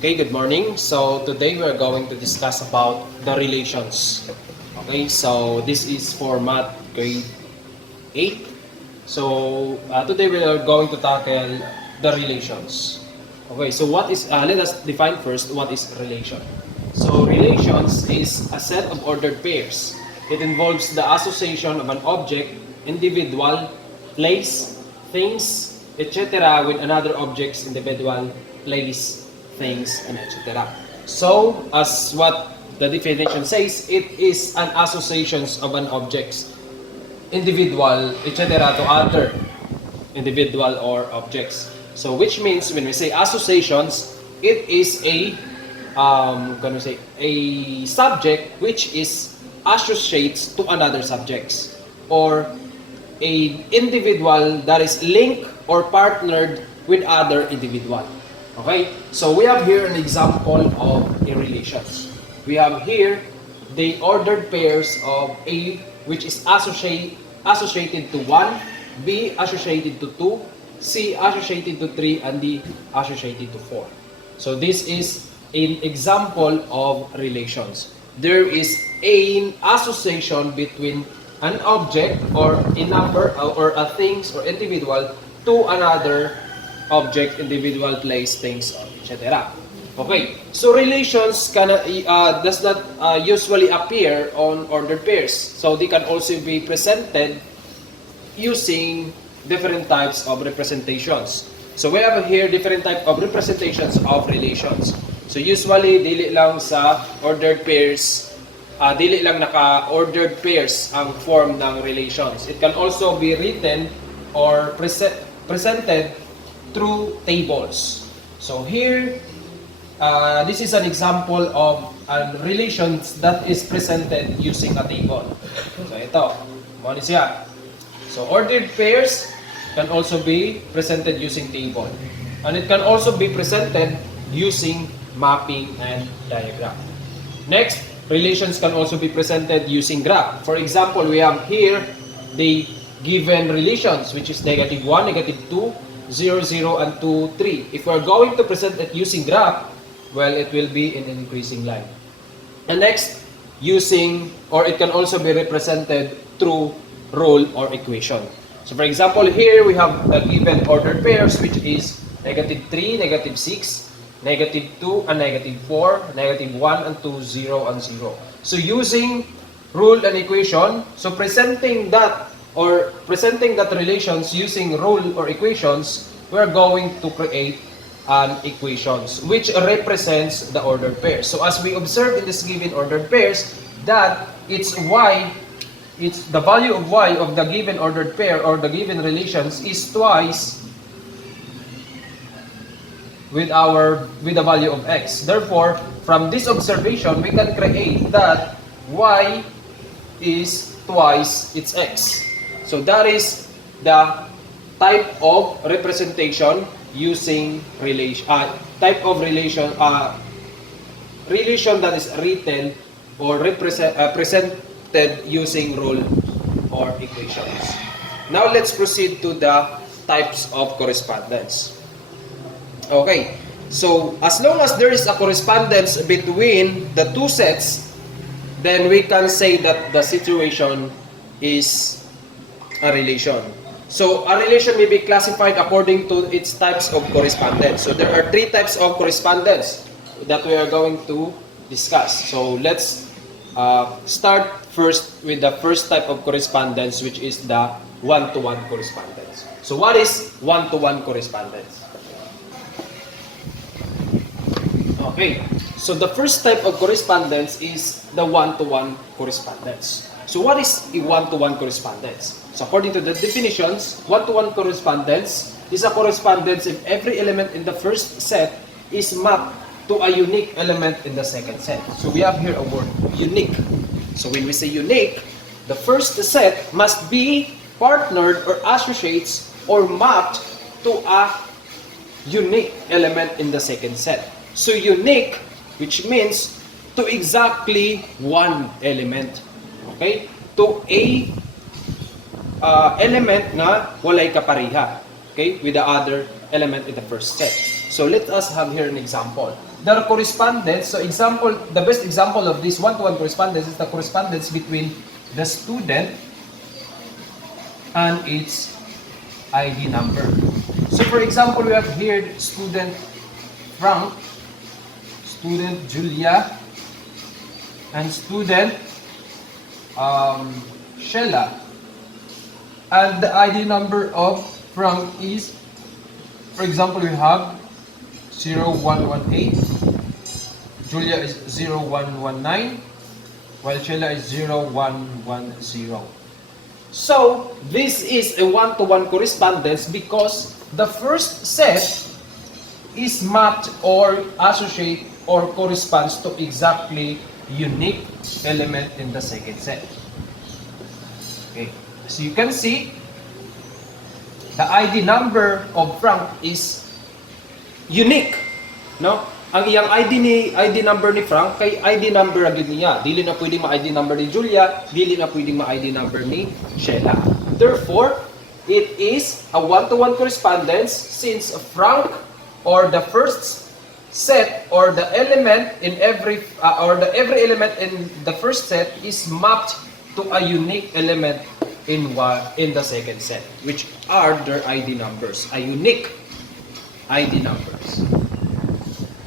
Okay, good morning. So today we are going to discuss about the relations. Okay, so this is for math grade 8. So today we are going to tackle the relations. Okay, so let us define first what is relation. So relations is a set of ordered pairs. It involves the association of an object, individual, place, things, etc. with another object's individual, place, things, and etc. So, as what the definition says, it is an associations of an object's individual, etc. to other individual or objects. So, which means when we say associations, it is a a subject which is associates to another subjects, or a individual that is linked or partnered with other individual. Okay, so we have here an example of a relations. We have here the ordered pairs of A, which is associated to 1, B associated to 2, C associated to 3, and D associated to 4. So this is an example of relations. There is an association between an object or a number or a things or individual to another object, individual, place, things, etc. Okay, so relations does not usually appear on ordered pairs. So they can also be presented using different types of representations. So we have here different type of representations of relations. So usually dili lang sa ordered pairs, dili lang naka-ordered pairs ang form ng relations. It can also be written or presented through tables. So here, this is an example of a relations that is presented using a table. So ito, mo ni siya. So ordered pairs can also be presented using table. And it can also be presented using mapping and diagram. Next, relations can also be presented using graph. For example, we have here the given relations, which is -1, -2, 0, 0, and 2, 3. If we're going to present it using graph, well, it will be in an increasing line. And next, it can also be represented through rule or equation. So for example, here we have the given ordered pairs, which is -3, -6, -2, and -4, -1, and 2, 0, and 0. So using rule and equation, so presenting that relations using rule or equations, we're going to create an equations which represents the ordered pairs. So as we observe in this given ordered pairs, that it's the value of y of the given ordered pair or the given relations is twice with the value of x. Therefore, from this observation, we can create that y is twice its x. So that is the type of representation using relation that is written or presented using rule or equations. Now let's proceed to the types of correspondence. Okay, so as long as there is a correspondence between the two sets, then we can say that the situation is a relation. So a relation may be classified according to its types of correspondence. So there are 3 types of correspondence that we are going to discuss. So let's start first with the first type of correspondence, which is the one-to-one correspondence. So what is one-to-one correspondence? Okay, so the first type of correspondence is the one-to-one correspondence. So what is a one-to-one correspondence? So according to the definitions, one-to-one correspondence is a correspondence if every element in the first set is mapped to a unique element in the second set. So we have here a word, unique. So when we say unique, the first set must be partnered or associates or mapped to a unique element in the second set. So unique, which means to exactly one element. Okay? To a element na walay kapareha. Okay? With the other element in the first set. So let us have here an example. The correspondence, so example, the best example of this one-to-one correspondence is the correspondence between the student and its ID number. So for example, we have here student Frank, student Julia, and student Sheila. And the ID number of Frank is, for example, we have 0118, Julia is 0119, while Sheila is 0110. So, this is a one-to-one correspondence because the first set is mapped or associate or corresponds to exactly unique element in the second set. Okay, so you can see the ID number of Frank is unique, no? Ang iyang ID number ni Frank kay ID number agad niya. Dili na pwedeng ma-ID number ni Julia, dili na pwedeng ma-ID number ni Sheila. Therefore, it is a one-to-one correspondence since Frank or the first set or the element in every element in the first set is mapped to a unique element in the second set, which are their ID numbers, a unique ID numbers.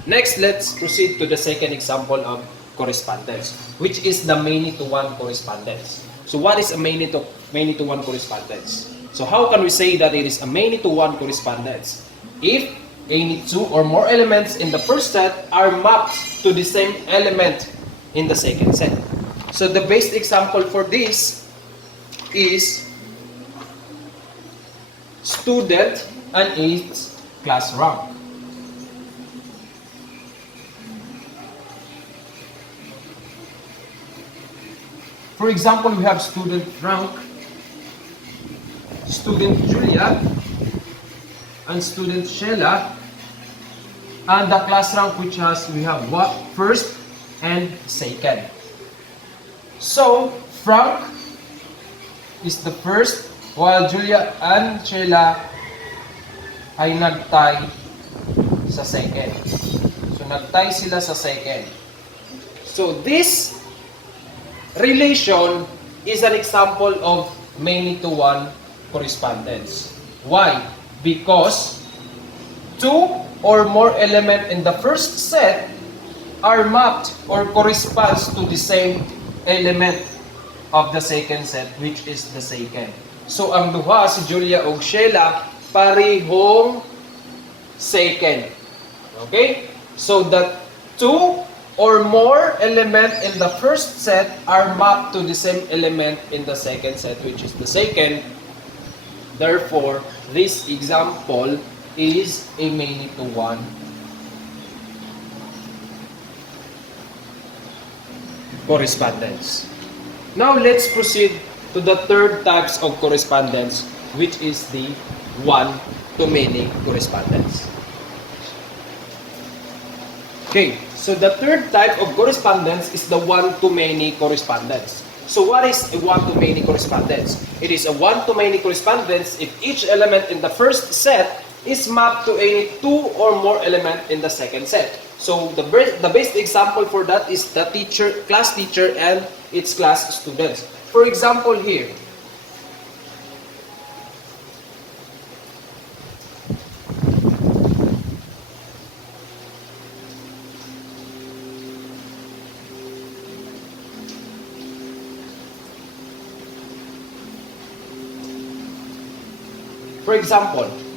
Next, let's proceed to the second example of correspondence, which is the many-to-one correspondence. So what is a many-to-one correspondence? So how can we say that it is a many-to-one correspondence? If any two or more elements in the first set are mapped to the same element in the second set. So the best example for this is student and its class rank. For example, we have student Frank, student Julia, and student Sheila, and the class rank which we have what? First and second. So, Frank is the first, while Julia and Sheila ay nagtay sa second. So, nagtay sila sa second. So, this relation is an example of many-to-one correspondence. Why? Because two or more elements in the first set are mapped or corresponds to the same element of the second set, which is the second. So, ang duha, si Julia ug Sheila, parehong second. Okay? So, the two or more element in the first set are mapped to the same element in the second set, which is the second. Therefore, this example is a many-to-one correspondence. Now, let's proceed to the third types of correspondence, which is the one-to-many correspondence. Okay, so the third type of correspondence is the one-to-many correspondence. So what is a one-to-many correspondence? It is a one-to-many correspondence if each element in the first set is mapped to any two or more element in the second set. So the best example for that is the class teacher and its class students. For example here,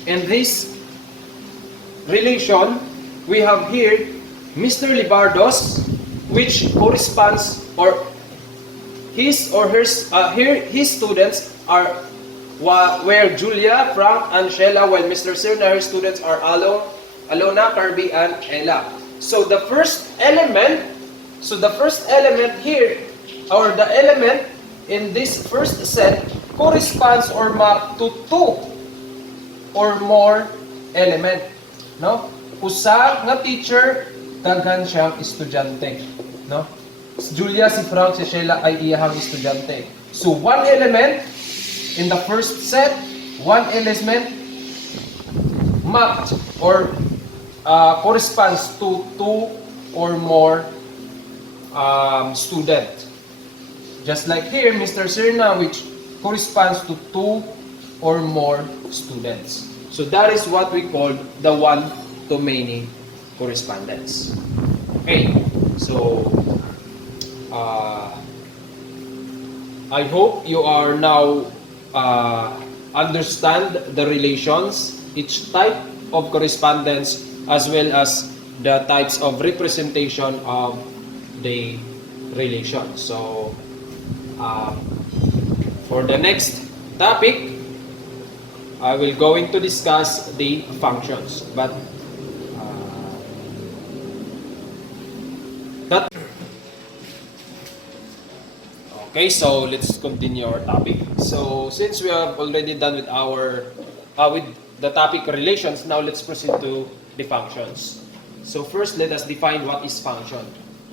in this relation, we have here Mr. Libardos, which corresponds or his students are where Julia, Frank, and Sheila, while Mr. Sirna's students are Alona, Kirby, and Ella. So the first element here, or the element in this first set, corresponds or mapped to two or more element, no? Usa nga teacher, daghan siyang estudyante, no? Si Julia, si Frank, si Sheila ay iyahang estudyante. So one element in the first set, one element mapped or corresponds to two or more student. Just like here, Mr. Serna, which corresponds to two or more students. So that is what we call the one-to-many correspondence. Okay, so I hope you are now understand the relations, each type of correspondence, as well as the types of representation of the relation. So for the next topic, I will going to discuss the functions. But that okay. So let's continue our topic. So since we have already done with our with the topic relations, now let's proceed to the functions. So first, let us define what is function.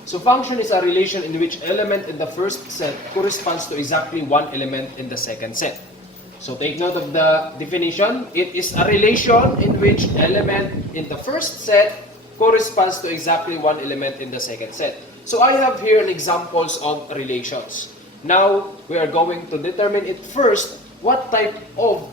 So function is a relation in which element in the first set corresponds to exactly one element in the second set. So take note of the definition. It is a relation in which element in the first set corresponds to exactly one element in the second set. So I have here examples of relations. Now we are going to determine it first. What type of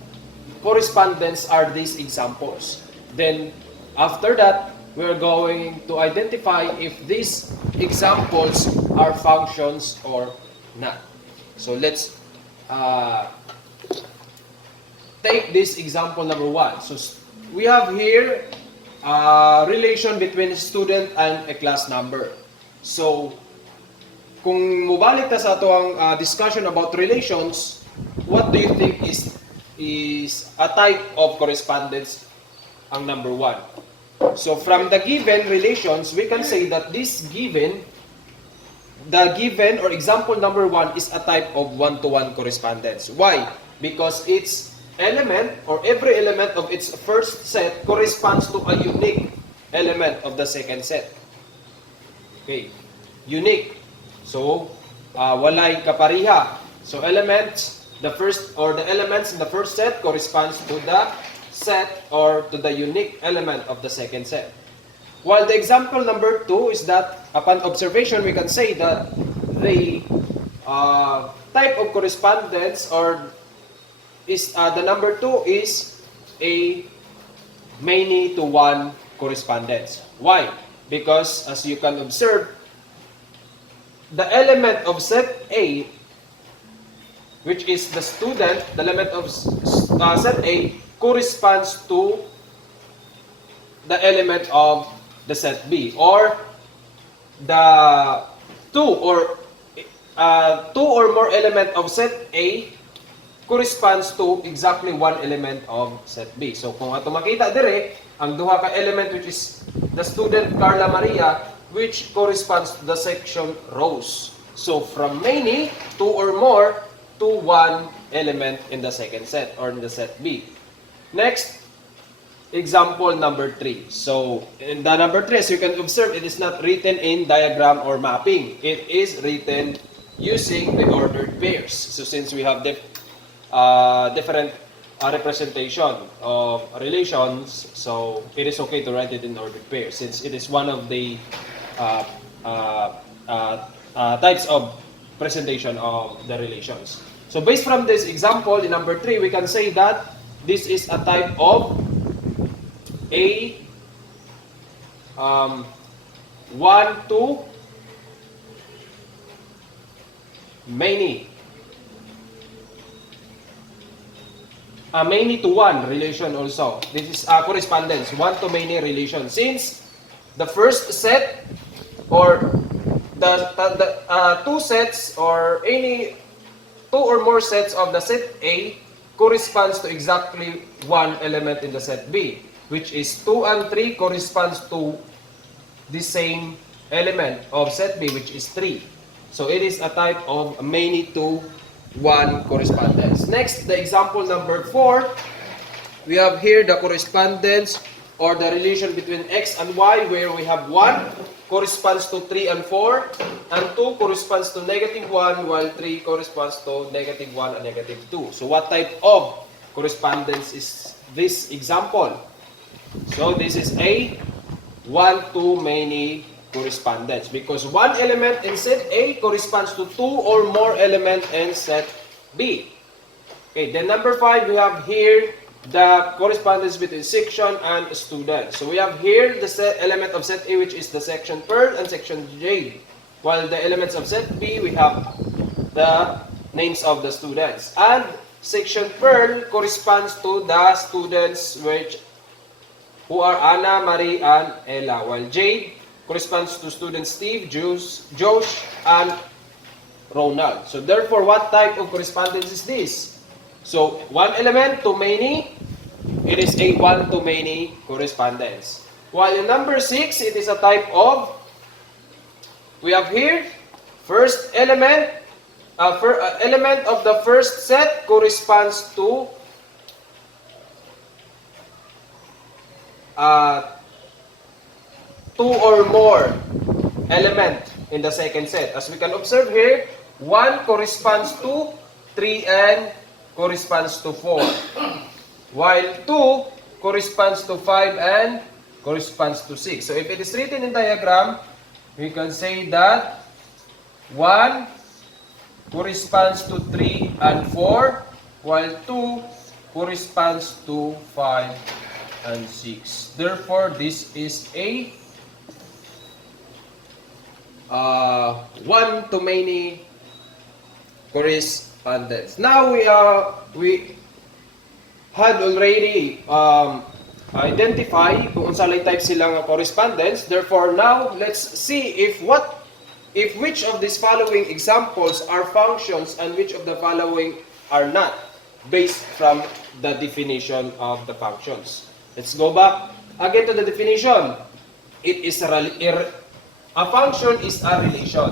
correspondence are these examples? Then after that, we are going to identify if these examples are functions or not. So let's take this example number 1. So we have here a relation between student and a class number. So kung mubalik ta sa ato ang discussion about relations, what do you think is a type of correspondence ang number 1? So from the given relations, we can say that the given or example number 1 is a type of one-to-one correspondence. Why? Because its element or every element of its first set corresponds to a unique element of the second set. Okay, unique. So walay kapariha. So elements, the elements in the first set corresponds to the set or to the unique element of the second set. While the example number 2 is that upon observation we can say that the type of correspondence or is the number 2 is a many to one correspondence. Why? Because as you can observe, the element of set A, which is the student, the element of set A corresponds to the element of the set B, or the two or more element of set A corresponds to exactly one element of set B. So kung ato makita dire, ang duha ka element which is the student Carla Maria, which corresponds to the section rows. So from many, two or more, to one element in the second set or in the set B. Next, example number 3. So, in the number 3, as you can observe, it is not written in diagram or mapping. It is written using the ordered pairs. So, since we have different representation of relations, so it is okay to write it in ordered pairs since it is one of the types of presentation of the relations. So, based from this example, in number 3, we can say that this is a type of a one to many, a many to one relation also. This is a correspondence, one to many relation. Since the first set or the two sets or any two or more sets of the set A corresponds to exactly one element in the set B, which is 2 and 3 corresponds to the same element of set B, which is 3. So it is a type of many to one correspondence. Next, the example number 4, we have here the correspondence or the relation between X and Y, where we have 1 corresponds to 3 and 4, and 2 corresponds to -1, while 3 corresponds to -1 and -2. So what type of correspondence is this example? So this is a one-to-many correspondence because one element in set A corresponds to two or more elements in set B. Okay, then number 5, we have here the correspondence between section and student. So we have here the element of set A, which is the section Pearl and section J. While the elements of set B, we have the names of the students. And section Pearl corresponds to the students who are Anna, Marie, and Ella. While J corresponds to students Steve, Josh, and Ronald. So therefore, what type of correspondence is this? So one element to many, it is a one-to-many correspondence. While in number 6, it is a type of, we have here, first element, element of the first set corresponds to two or more element in the second set. As we can observe here, 1 corresponds to 3 and corresponds to 4. While 2 corresponds to 5 and corresponds to 6. So if it is written in diagram, we can say that 1 corresponds to 3 and 4, while 2 corresponds to 5 and 6. Therefore, this is a one-to-many correspondence. Now we had already identify kung unsa lay type silang correspondence. Therefore, now let's see if which of these following examples are functions and which of the following are not, based from the definition of the functions. Let's go back again to the definition. It is a function is a relation.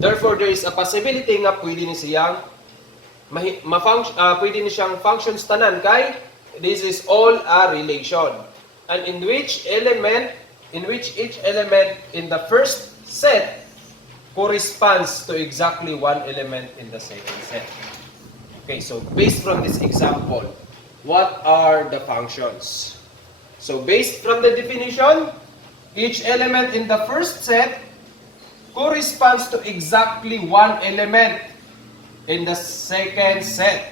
Therefore, there is a possibility nga pwede ni siyang pwede ni siyang functions tanan kay this is all a relation. And in which each element in the first set corresponds to exactly one element in the second set. Okay, so based from this example, what are the functions? So based from the definition, each element in the first set corresponds to exactly one element in the second set.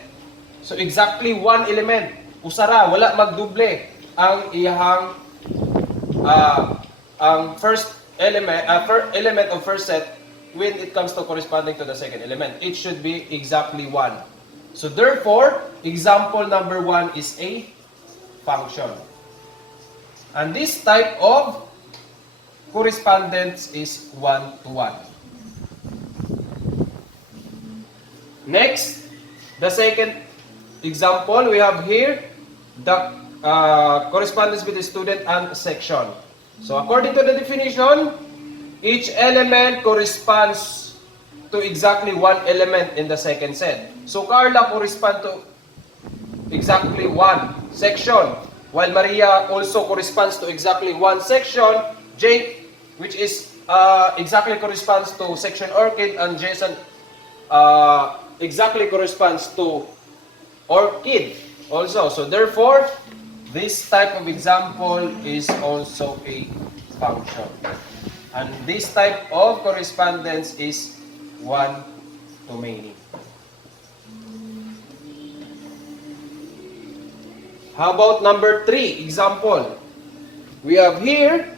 So exactly one element. Usara, wala magduble ang iyang ang first element of first set when it comes to corresponding to the second element. It should be exactly one. So therefore, example number 1 is a function. And this type of correspondence is one-to-one. Next, the second example we have here, the correspondence between student and section. So according to the definition, each element corresponds to exactly one element in the second set. So Carla corresponds to exactly one section, while Maria also corresponds to exactly one section. Jake, which is exactly corresponds to section orchid, and Jason exactly corresponds to orchid also. So therefore, this type of example is also a function. And this type of correspondence is one-to-many. How about number 3 example? We have here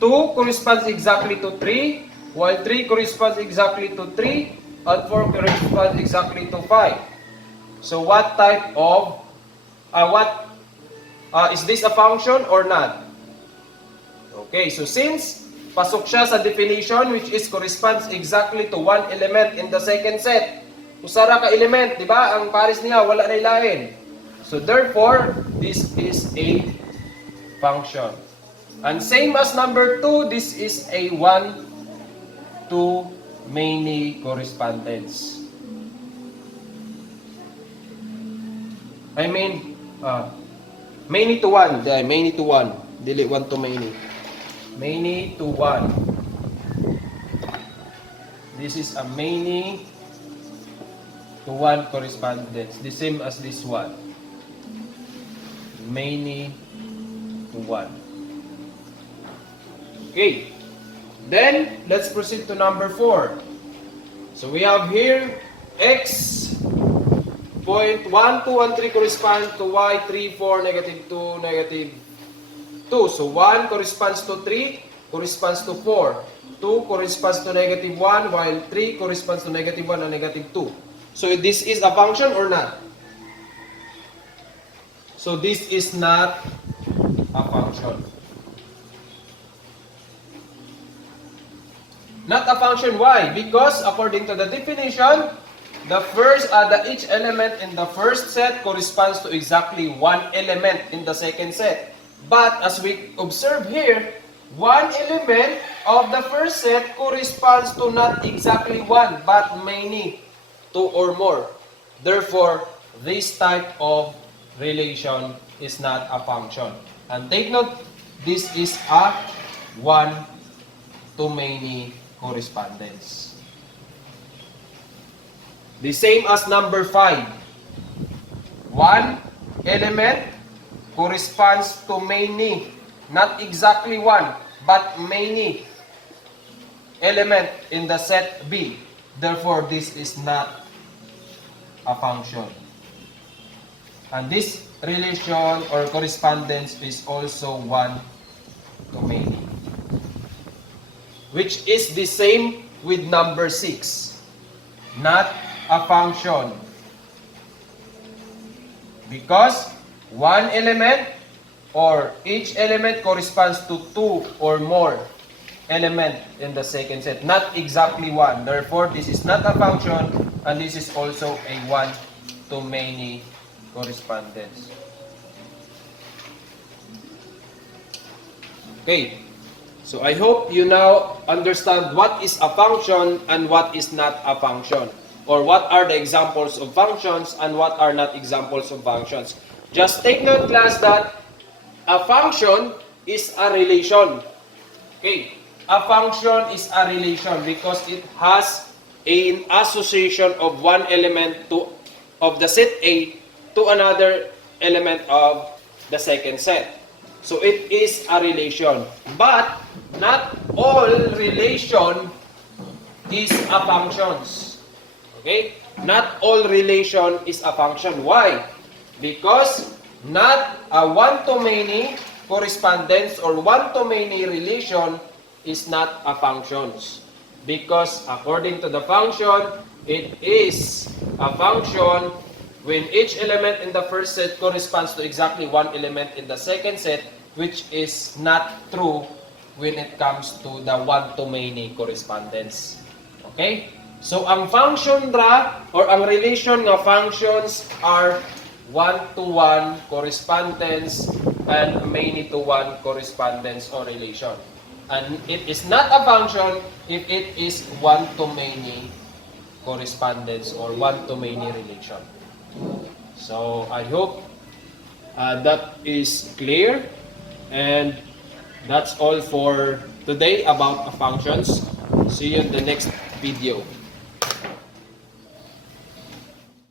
2 corresponds exactly to 3, while 3 corresponds exactly to 3, and 4 corresponds exactly to 5. So what type of, is this a function or not? Okay, so since pasok siya sa definition which is corresponds exactly to one element in the second set, usara ka element, di ba? Ang pares niya, wala na ilain. So therefore, this is a function. And same as number 2, this is a one-to-many correspondence. I mean, many to one. Many to one. Dili one-to-many. Many to one. This is a many to one correspondence. The same as this one. Many to one. Okay. Then, let's proceed to number 4. So, we have here x point 1, 2, 1, 3 correspond to y, 3, 4, negative 2, negative 2. So, 1 corresponds to 3, corresponds to 4. 2 corresponds to negative 1, while 3 corresponds to negative 1 and negative 2. So, this is a function or not? So, this is not a function. Not a function. Why? Because according to the definition, each element in the first set corresponds to exactly one element in the second set. But as we observe here, one element of the first set corresponds to not exactly one, but many, 2 or more. Therefore, this type of relation is not a function. And take note, this is a one-to-many correspondence. The same as number 5. One element corresponds to many, not exactly one, but many element in the set B. Therefore, this is not a function. And this relation or correspondence is also one-to-many, which is the same with number 6. Not a function. Because one element or each element corresponds to 2 or more element in the second set. Not exactly one. Therefore, this is not a function and this is also a one-to-many correspondence. Okay. So I hope you now understand what is a function and what is not a function. Or what are the examples of functions and what are not examples of functions. Just take note, class, that a function is a relation. Okay. A function is a relation because it has an association of one element of the set A to another element of the second set. So it is a relation. But not all relation is a functions. Okay? Not all relation is a function. Why? Because not a one-to-many correspondence or one-to-many relation is not a functions. Because according to the function, it is a function when each element in the first set corresponds to exactly one element in the second set, which is not true when it comes to the one-to-many correspondence. Okay? So, ang function or ang relation ng functions are one-to-one correspondence and many-to-one correspondence or relation. And it is not a function if it is one-to-many correspondence or one-to-many relation. So, I hope that is clear. And that's all for today about functions. See you in the next video.